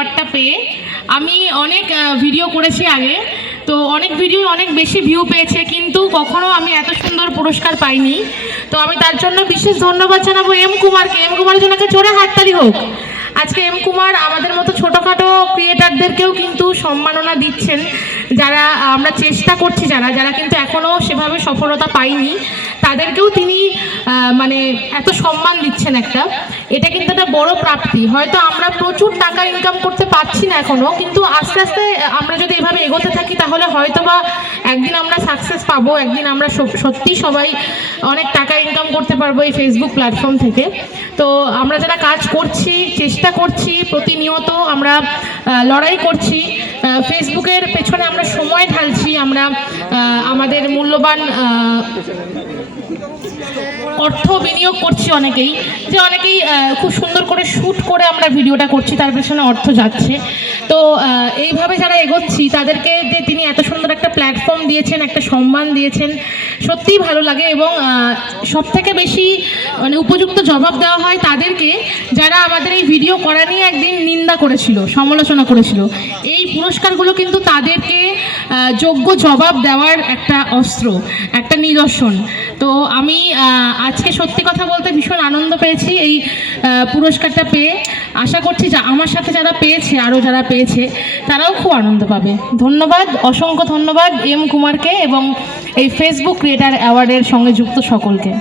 অ্যাওয়ার্ডটা পেয়ে। আমি অনেক ভিডিও করেছি আগে, তো অনেক ভিডিও অনেক বেশি ভিউ পেয়েছে, কিন্তু কখনো আমি এত সুন্দর পুরস্কার পাইনি। তো আমি তার জন্য বিশেষ ধন্যবাদ জানাবো এম কুমারকে। এম কুমারের জন্য জোরে হাততালি হোক। আজকে এম কুমার আমাদের মতো ছোটোখাটো ক্রিয়েটারদেরকেও কিন্তু সম্মাননা দিচ্ছেন, যারা আমরা চেষ্টা করছি, যারা কিন্তু এখনও সেভাবে সফলতা পাইনি, তাদেরকেও তিনি মানে এত সম্মান দিচ্ছেন। এটা কিন্তু একটা বড় প্রাপ্তি। হয়তো আমরা প্রচুর টাকা ইনকাম করতে পারছি না এখনও, কিন্তু আস্তে আস্তে আমরা যদি এভাবে এগোতে থাকি তাহলে হয়তো বা একদিন আমরা সাকসেস পাবো, একদিন আমরা সত্যি সবাই অনেক টাকা ইনকাম করতে পারবো এই ফেসবুক প্ল্যাটফর্ম থেকে। তো আমরা যারা কাজ করছি, চেষ্টা করছি, প্রতিনিয়ত আমরা লড়াই করছি, ফেসবুকের পেছনে আমরা সময় ঢালছি, আমরা আমাদের মূল্যবান অর্থ বিনিয়োগ করছি। অনেকেই খুব সুন্দর করে শ্যুট করে আমরা ভিডিওটা করছি, তার পেছনে অর্থ যাচ্ছে। তো এইভাবে যারা এগোচ্ছি তাদেরকে যে তিনি এত সুন্দর একটা প্ল্যাটফর্ম দিয়েছেন, একটা সম্মান দিয়েছেন, সত্যিই ভালো লাগে। এবং সবথেকে বেশি মানে উপযুক্ত জবাব দেওয়া হয় তাদেরকে, যারা আমাদের এই ভিডিও করা নিয়ে একদিন নিন্দা করেছিল, সমালোচনা করেছিল। এই পুরস্কারগুলো কিন্তু তাদেরকে যোগ্য জবাব দেওয়ার একটা অস্ত্র, একটা নিদর্শন। তো আমি আজকে সত্যি কথা বলতে ভীষণ আনন্দ পেয়েছি এই পুরস্কারটা পেয়ে। আশা করছি আমার সাথে যারা পেয়েছে, আরও যারা পেয়েছে, তারাও খুব আনন্দ পাবে। ধন্যবাদ, অসংখ্য ধন্যবাদ এম কুমারকে এবং এই ফেসবুক ক্রিয়েটার অ্যাওয়ার্ডের সঙ্গে যুক্ত সকলকে।